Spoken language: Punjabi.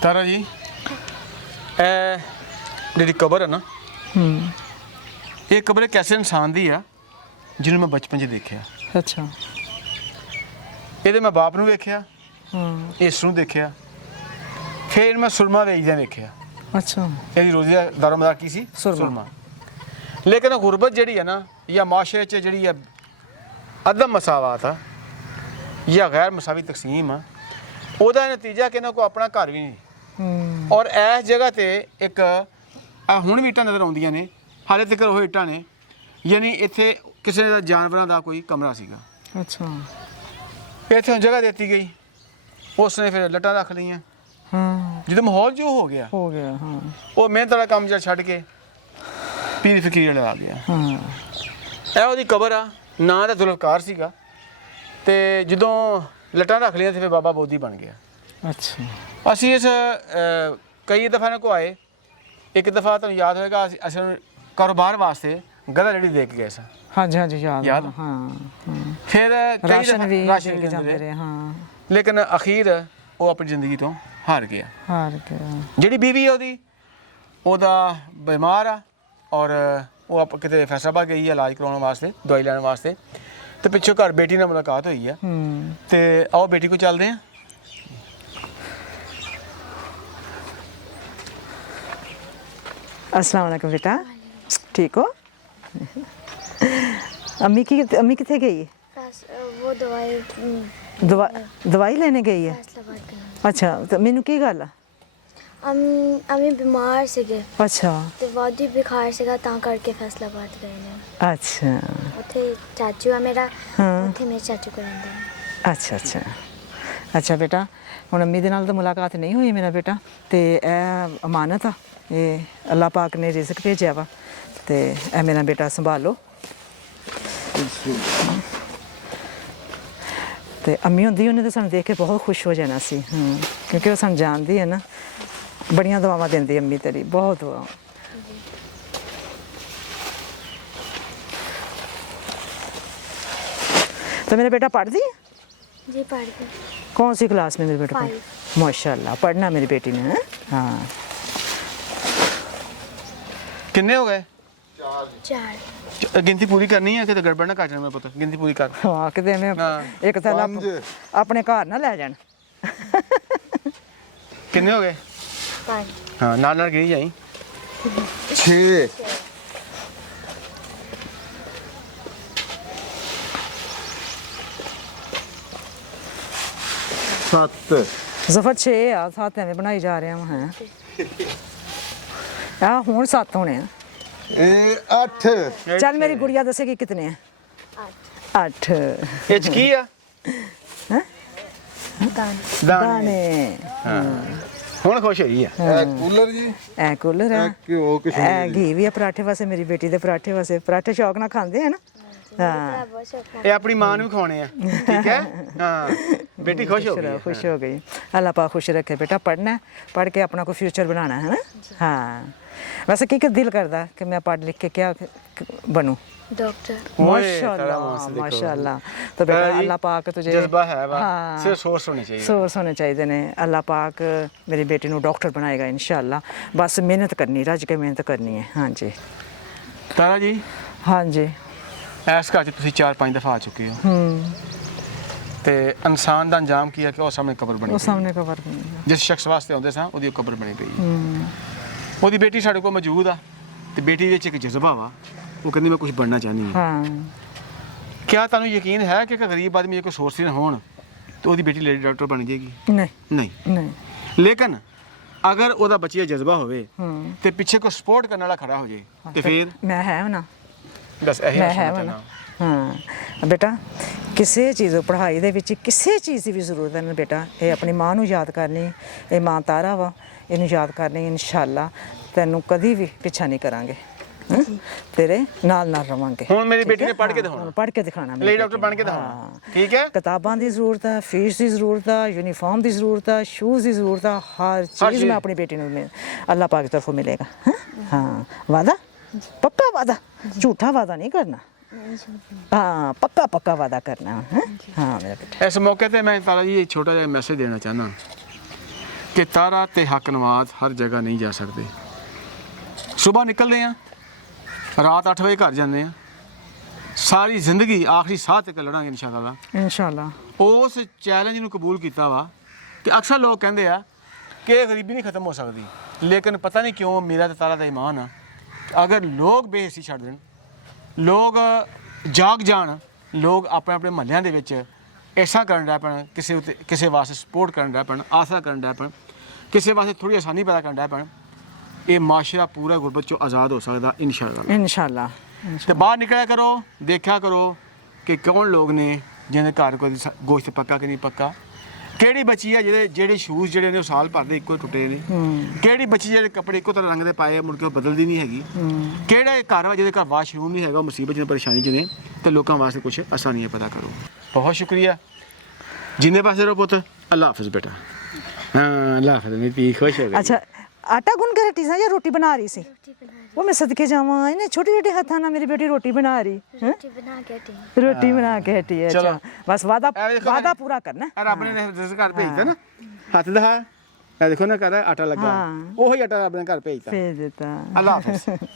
तारा जी जी कबर है ना, ये कबर एक ऐसे इंसान दी आ जिन्होंने मैं बचपन च देखिया। अच्छा। ਇਹਦੇ ਮੈਂ ਬਾਪ ਨੂੰ ਵੇਖਿਆ, ਇਸ ਨੂੰ ਦੇਖਿਆ, ਫਿਰ ਮੈਂ ਸੁਰਮਾ ਵੇਚਦਿਆਂ ਵੇਖਿਆ। अच्छा। ਇਹਦੀ ਰੋਜ਼ੀ ਦਾ ਦਾਰੋਮਦਾਰ ਕੀ ਸੀ? ਸੁਰਮਾ। ਲੇਕਿਨ ਗੁਰਬਤ ਜਿਹੜੀ ਹੈ ਨਾ, ਜਾਂ ਮਾਸ਼ਰੇ 'ਚ ਜਿਹੜੀ ਹੈ ਅਦਮ ਮਸਾਵਾਤ ਆ ਜਾਂ ਗੈਰ ਮਸਾਵੀ ਤਕਸੀਮ ਆ, ਉਹਦਾ ਨਤੀਜਾ ਕਿ ਇਹਨਾਂ ਕੋਲ ਆਪਣਾ ਘਰ ਵੀ ਨਹੀਂ। ਔਰ ਇਸ ਜਗ੍ਹਾ ਤੇ ਇੱਕ ਹੁਣ ਵੀ ਇੱਟਾਂ ਨਜ਼ਰ ਆਉਂਦੀਆਂ ਨੇ, ਹਾਲੇ ਤੱਕ ਉਹ ਇੱਟਾਂ ਨੇ, ਯਾਨੀ ਇੱਥੇ ਕਿਸੇ ਦਾ ਜਾਨਵਰਾਂ ਦਾ ਕੋਈ ਕਮਰਾ ਸੀਗਾ। अच्छा। ਇੱਥੇ ਹੁਣ ਜਗ੍ਹਾ ਦਿੱਤੀ ਗਈ, ਉਸ ਨੇ ਫਿਰ ਲੱਟਾਂ ਰੱਖ ਲਈਆਂ। हाँ ਜਦੋਂ ਮਾਹੌਲ ਜੋ ਹੋ ਗਿਆ, हाँ ਉਹ ਮਿਹਨਤ ਵਾਲਾ ਕੰਮ ਜਿਹੜਾ ਛੱਡ ਕੇ ਪੀਰ ਫਕੀਰ ਵਾਲਾ ਆ ਗਿਆ। हाँ ਇਹ ਉਹਦੀ ਕਬਰ ਆ, ਨਾਂ ਦਾ ਜ਼ੁਲਫਕਾਰ ਸੀਗਾ। ਤੇ ਜਦੋਂ ਲੱਟਾਂ ਰੱਖ ਲਈਆਂ ਤੇ ਫਿਰ ਬਾਬਾ ਬੋਧੀ ਬਣ ਗਿਆ। अच्छा। ਅਸੀਂ ਇਸ ਕਈ ਦਫਾ ਇਹਨਾਂ ਕੋ ਆਏ। ਇੱਕ ਦਫਾ ਤੁਹਾਨੂੰ ਯਾਦ ਹੋਏਗਾ, ਅਸੀਂ ਕਾਰੋਬਾਰ ਵਾਸਤੇ ਗਧਾ ਜਿਹੜੀ ਦੇ ਕੇ ਗਏ ਸਾਂ। हाँ जी हाँ जी याद याद? हाँ ਫਿਰ ਕਈ राशन भी ਰਾਸ਼ਨ लेके जाते रहे। हाँ ਲੇਕਿਨ ਅਖੀਰ ਉਹ ਆਪਣੀ ਜ਼ਿੰਦਗੀ ਤੋਂ ਹਾਰ ਗਿਆ। हार गया। ਜਿਹੜੀ ਬੀਵੀ ਉਹਦੀ, ਉਹਦਾ ਬਿਮਾਰ ਆ ਔਰ ਉਹ ਆਪ ਕਿਤੇ ਫੈਸਲਾਬਾਦ ਗਈ ਹੈ ਇਲਾਜ ਕਰਾਉਣ ਵਾਸਤੇ, ਦਵਾਈ ਲੈਣ ਵਾਸਤੇ। ਤੇ ਪਿੱਛੋਂ ਘਰ ਬੇਟੀ ਨਾਲ ਮੁਲਾਕਾਤ ਹੋਈ ਆ। ਤੇ ਆਓ ਬੇਟੀ ਕੋਲ ਚੱਲਦੇ ਆ। अस्सलाम वालेकुम बेटा, ठीक हो? अम्मी कितने गई है? वो दवाई दवाई लेने गई है। फैसलाबाद करना। अच्छा, तो मैनू की गल है? अम्मी बीमार ਸੀਗੇ अच्छा। ਤੇ ਵਾਦੀ ਬੁਖਾਰ ਸੀਗਾ ਤਾਂ ਕਰਕੇ ਫੈਸਲਾਬਾਦ ਗਏ ਨੇ। अच्छा ਉੱਥੇ ਚਾਚੂ ਆ ਮੇਰਾ, ਹਾਂ। ਉੱਥੇ ਮੇਰੇ ਚਾਚੂ ਕੋਲ ਰਹਿੰਦੇ ਨੇ। अच्छा अच्छा अच्छा बेटा, ਹੁਣ ਅੰਮੀ ਦੇ ਨਾਲ ਤਾਂ ਮੁਲਾਕਾਤ ਨਹੀਂ ਹੋਈ ਮੇਰਾ ਬੇਟਾ, ਤੇ ਇਹ ਅਮਾਨਤ ਆ, ਇਹ ਅੱਲਾਹ ਪਾਕ ਨੇ ਰਿਜ਼ਕ ਭੇਜਿਆ ਵਾ, ਤੇ ਇਹ ਮੇਰਾ ਬੇਟਾ ਸੰਭਾਲੋ। ਤੇ ਅੰਮੀ ਹੁੰਦੀ ਉਹਨੇ ਤਾਂ ਸਾਨੂੰ ਦੇਖ ਕੇ ਬਹੁਤ ਖੁਸ਼ ਹੋ ਜਾਣਾ ਸੀ। ਕਿਉਂਕਿ ਉਹ ਸਾਨੂੰ ਜਾਣਦੀ ਹੈ ਨਾ, ਬੜੀਆਂ ਦੁਆਵਾਂ ਦਿੰਦੀ ਅੰਮੀ ਤੇਰੀ, ਬਹੁਤ ਦੁਆਵਾਂ। तो मेरा बेटा पढ़ती है? जी पढ़ गए। कौन सी क्लास में मेरे बेटा? 5। माशाल्लाह, पढ़ना मेरी बेटी ने है। हाँ ਕਿੰਨੇ ਹੋ ਗਏ? 4। ਗਿਣਤੀ ਪੂਰੀ ਕਰਨੀ ਹੈ, ਕਿਤੇ ਗੜਬੜ ਨਾ ਕਰ ਜਾਣਾ। ਮੇਰਾ ਪੁੱਤ ਗਿਣਤੀ ਪੂਰੀ ਕਰ। हाँ किते में हाँ। एक थैला अपने घर ना ले जान। ਕਿੰਨੇ ਹੋ ਗਏ? 5। ਹਾਂ, ਨਾਲ ਨਾਲ ਗਿਣੀ ਜਾਈ। 6 7 ਜ਼ਫਰ 6 ਆ, 7 ਐਵੇਂ ਬਣਾਈ ਜਾ ਰਿਹਾ ਹਾਂ। ਆ ਹੁਣ 7 ਹੋਣੇ ਆ। ਇਹ 8 ਚੱਲ ਮੇਰੀ ਗੁੜੀਆ ਦੱਸੇਗੀ ਕਿਤਨੇ ਆ? 8। ਇਹ 'ਚ ਕੀ ਆ? ਦਾਣੇ। ਹੁਣ ਖੁਸ਼ ਹੋਈ ਆ। ਇਹ ਕੂਲਰ ਜੀ, ਐ ਕੂਲਰ ਆ, ਇਹ ਘਿਓ ਐ ਕਸ਼ਮੀਰੀ ਘੀ ਵੀ ਆ ਪਰਾਠੇ ਵਾਸਤੇ, ਮੇਰੀ ਬੇਟੀ ਦੇ ਪਰਾਠੇ ਵਾਸਤੇ। ਪਰਾਠੇ ਸ਼ੌਕ ਨਾਲ ਖਾਂਦੇ ਆ ਨਾ। ਹਾਂ बहुत शौक ਇਹ ਆਪਣੀ ਮਾਂ ਨੂੰ ਵੀ ਖਵਾਉਣੇ ਆ, ਠੀਕ ਹੈ? ਹਾਂ, ਬੇਟੀ ਖੁਸ਼ ਹੋ ਗਈ। खुश हो गई। अल्लाह पाक खुश रखे बेटा। पढ़ना है, पढ़ के अपना कोई फ्यूचर बनाना है ना। हाँ वैसे की दिल करता कि मैं पढ़ लिख के क्या बनूं? डॉक्टर। माशाल्लाह माशाल्लाह। तो बेटा अल्लाह पाक तुझे जज्बा है वा, हाँ, सिर्फ सोर्स होनी चाहिए। सोर्स होने चाहिए ने। अल्लाह पाक मेरी बेटी को डॉक्टर बनाएगा इंशाल्लाह। बस मेहनत करनी, रज के मेहनत करनी है। हाँ जी ਤਾਰਾ ਜੀ, हाँ जी। ਇਸ ਘਰ 'ਚ ਤੁਸੀਂ 4-5 ਦਫਾ ਆ ਚੁੱਕੇ ਹੋ। ਤੇ ਇਨਸਾਨ ਦਾ ਅੰਜਾਮ ਕੀ ਹੈ ਕਿ ਉਹ ਸਾਹਮਣੇ ਕਬਰ ਬਣੀ वो ਪਈ। सामने कवर नहीं। ਜਿਸ ਸ਼ਖਸ ਵਾਸਤੇ ਆਉਂਦੇ ਸਾਂ ਉਹਦੀ ਉਹ ਕਬਰ ਬਣੀ ਪਈ ਹੈ। ਉਹਦੀ ਬੇਟੀ ਸਾਡੇ ਕੋਲ ਮੌਜੂਦ ਆ, ਤੇ ਬੇਟੀ ਵਿੱਚ ਇੱਕ ਜਜ਼ਬਾ ਵਾ, ਉਹ ਕਹਿੰਦੀ ਮੈਂ ਕੁਝ ਬਣਨਾ ਚਾਹੁੰਦੀ ਹਾਂ। हाँ ਕਿਆ ਤੁਹਾਨੂੰ ਯਕੀਨ ਹੈ ਕਿ ਗਰੀਬ ਆਦਮੀ ਜੇ ਕੋਈ ਸੋਰਸ ਨਾ ਹੋਣ ਤਾਂ ਉਹਦੀ ਬੇਟੀ ਲੇਡੀ ਡਾਕਟਰ ਬਣ ਜਾਏਗੀ? नहीं ਨਹੀਂ। नहीं। ਲੇਕਿਨ ਅਗਰ ਉਹਦਾ ਬੱਚੇ ਦਾ ਜਜ਼ਬਾ ਹੋਵੇ ਤੇ ਪਿੱਛੇ ਕੋਈ ਸਪੋਰਟ ਕਰਨ ਵਾਲਾ ਖੜਾ ਹੋ ਜਾਏ ਤੇ ਫਿਰ मैं है ना। ਬਸ ਇਹੀ ਮੈਂ ਆਸ਼ਾ ਹੈ ਕਰਨਾ। ਵਾਲਾ। ਹਾਂ ਬੇਟਾ, ਕਿਸੇ ਚੀਜ਼ ਪੜ੍ਹਾਈ ਦੇ ਵਿੱਚ ਕਿਸੇ ਚੀਜ਼ ਦੀ ਵੀ ਜ਼ਰੂਰਤ ਹੈ ਨਾ ਬੇਟਾ, ਇਹ ਆਪਣੀ ਮਾਂ ਨੂੰ ਯਾਦ ਕਰਨੀ। ਇਹ ਮਾਂ ਤਾਰਾ ਵਾ, ਇਹਨੂੰ ਯਾਦ ਕਰਨੀ। ਇਨਸ਼ਾਅੱਲਾ ਤੈਨੂੰ ਕਦੀ ਵੀ ਪਿੱਛਾ ਨਹੀਂ ਕਰਾਂਗੇ। ਤੇਰੇ ਨਾਲ ਨਾਲ ਰਵਾਂਗੇ। ਹੁਣ ਮੇਰੀ ਬੇਟੀ ਨੇ ਪੜ੍ਹ ਕੇ ਦਿਖਾਉਣਾ, ਪੜ੍ਹ ਕੇ ਦਿਖਾਣਾ। ਲੇਡੀ ਡਾਕਟਰ ਬਣ ਕੇ ਦਿਖਾਉਣਾ, ਠੀਕ ਹੈ? ਕਿਤਾਬਾਂ ਦੀ ਜ਼ਰੂਰਤ ਹੈ, ਫੀਸ ਦੀ ਜ਼ਰੂਰਤ ਹੈ, यूनिफॉर्म ਦੀ ਜ਼ਰੂਰਤ ਹੈ, ਸ਼ੂਜ਼ ਦੀ ਜ਼ਰੂਰਤ ਹੈ। ਹਰ ਚੀਜ਼ ਮੈਂ ਆਪਣੀ ਬੇਟੀ ਨੂੰ ਅੱਲਾਹ ਪਾਕ ਦੀ ਤਰਫੋਂ ਮਿਲੇਗਾ। ਹਾਂ ਵਾਦਾ, ਪੱਕਾ ਵਾਦਾ, ਝੂਠਾ ਵਾਦਾ ਨਹੀਂ ਕਰਨਾ। हाँ पक्का पक्का वादा करना है। हाँ मेरा बेटा। ਇਸ ਮੌਕੇ ਤੇ ਮੈਂ ਤਾਲਾ ਜੀ ਛੋਟਾ ਜਿਹਾ ਮੈਸੇਜ ਦੇਣਾ ਚਾਹੁੰਦਾ ਕਿ ਤਾਰਾ ਤੇ ਹੱਕ ਨਵਾਜ਼ ਹਰ ਜਗ੍ਹਾ ਨਹੀਂ ਜਾ ਸਕਦੇ। ਸਵੇਰ ਨਿਕਲਦੇ ਆ, ਰਾਤ 8 ਵਜੇ ਘਰ ਜਾਂਦੇ ਆ, ਸਾਰੀ ਜ਼ਿੰਦਗੀ ਆਖਰੀ ਸਾਹ ਤੱਕ ਲੜਾਂਗੇ ਇਨਸ਼ਾਅੱਲਾ। ਇਨਸ਼ਾਅੱਲਾ। ਉਸ ਚੈਲੰਜ ਨੂੰ ਕਬੂਲ ਕੀਤਾ ਵਾ ਕਿ ਅਕਸਰ ਲੋਕ ਕਹਿੰਦੇ ਆ ਕਿ ਇਹ ਗਰੀਬੀ ਨਹੀਂ ਖਤਮ ਹੋ ਸਕਦੀ, ਲੇਕਿਨ ਪਤਾ ਨਹੀਂ ਕਿਉਂ ਮੇਰਾ ਤੇ ਤਾਰਾ ਦਾ ਈਮਾਨ ਆ, ਅਗਰ ਲੋਕ ਬੇਹਿੱਸੀ ਛੱਡ ਦੇਣ, ਲੋਕ ਜਾਗ ਜਾਣ, ਲੋਕ ਆਪਣੇ ਆਪਣੇ ਮਹੱਲਿਆਂ ਦੇ ਵਿੱਚ ਐਸਾ ਕਰਨ ਲੱਗ ਪੈਣ, ਕਿਸੇ ਵਾਸਤੇ ਸਪੋਰਟ ਕਰਨ ਲੱਗ ਪੈਣ, ਆਸਰਾ ਕਰਨ ਲੱਗ ਪੈਣ, ਕਿਸੇ ਵਾਸਤੇ ਥੋੜ੍ਹੀ ਆਸਾਨੀ ਪੈਦਾ ਕਰਨ ਲੱਗ ਪੈਣ, ਇਹ ਮਾਸ਼ਰਾ ਪੂਰਾ ਗੁਰਬਤ ਚੋਂ ਆਜ਼ਾਦ ਹੋ ਸਕਦਾ ਇਨਸ਼ਾਅੱਲਾ। ਇਨਸ਼ਾਅੱਲਾ। ਤੇ ਬਾਹਰ ਨਿਕਲਿਆ ਕਰੋ, ਦੇਖਿਆ ਕਰੋ ਕਿ ਕੌਣ ਲੋਕ ਨੇ ਜਿਹਦੇ ਘਰ ਕੋਈ ਗੋਸ਼ਤ ਪੱਕਾ ਕਿ ਨਹੀਂ ਪੱਕਾ, ਕਿਹੜੀ ਬੱਚੀ ਆ ਜਿਹੜੇ ਸ਼ੂਜ਼ ਜਿਹੜੇ ਨੇ ਉਹ ਸਾਲ ਭਰ ਦੇ ਇੱਕੋ ਹੀ ਟੁੱਟੇ ਨੇ, ਕਿਹੜੀ ਬੱਚੀ ਜਿਹੜੇ ਕੱਪੜੇ ਇੱਕੋ ਤਰ੍ਹਾਂ ਰੰਗ ਦੇ ਪਾਏ ਮੁੜ ਕੇ ਉਹ ਬਦਲਦੀ ਨਹੀਂ ਹੈਗੀ, ਕਿਹੜਾ ਘਰ ਵਾ ਜਿਹਦੇ ਘਰ ਵਾਸ਼ਰੂਮ ਨਹੀਂ ਹੈਗਾ, ਉਹ ਮੁਸੀਬਤ ਜਿਹਨੇ ਪਰੇਸ਼ਾਨੀ 'ਚ ਨੇ, ਤੇ ਲੋਕਾਂ ਵਾਸਤੇ ਕੁਝ ਆਸਾਨੀਆਂ ਪੈਦਾ ਕਰੋ। ਬਹੁਤ ਸ਼ੁਕਰੀਆ। ਜਿੰਨੇ ਪਾਸੇ ਰਹੋ ਪੁੱਤ। ਅੱਲਾ ਹਾਫਿਜ਼ ਬੇਟਾ। ਹਾਂ ਅੱਲਾ ਹਾਫਿਜ਼। ਮੇਰੀ ਧੀ ਖੁਸ਼ ਹੋ ਗਈ। ਅੱਛਾ, ਆਟਾ ਗੁੰਨ ਕੇ ਹਟੀ ਸਾਂ ਜਾਂ ਰੋਟੀ ਬਣਾ ਰਹੀ ਸੀ? ਉਹ ਮੈਂ ਸਦਕੇ ਜਾਵਾਂ, ਇਹਨੇ ਛੋਟੇ ਛੋਟੇ ਹੱਥਾਂ ਨਾਲ ਮੇਰੀ ਬੇਟੀ ਰੋਟੀ ਬਣਾ ਰਹੀ। रोटी बना के हटी। ਰੋਟੀ ਬਣਾ ਕੇ ਹਟੀ ਹੈ। ਚਲੋ। ਅੱਛਾ, ਬਸ ਵਾਦਾ ਪੂਰਾ ਕਰਨਾ। ਰੱਬ ਨੇ ਰਿਜ਼ਕ ਘਰ ਭੇਜਦਾ ਨਾ, ਹੱਥ ਦਿਖਾ, ਇਹ ਦੇਖੋ ਨਾ ਕਰ ਆਟਾ ਲੱਗਾ, ਹਾਂ। ਉਹੀ ਆਟਾ ਰੱਬ ਨੇ ਘਰ ਭੇਜਤਾ। ਭੇਜ ਦਿੱਤਾ। ਅੱਲਾ ਹਾਫਿਜ਼।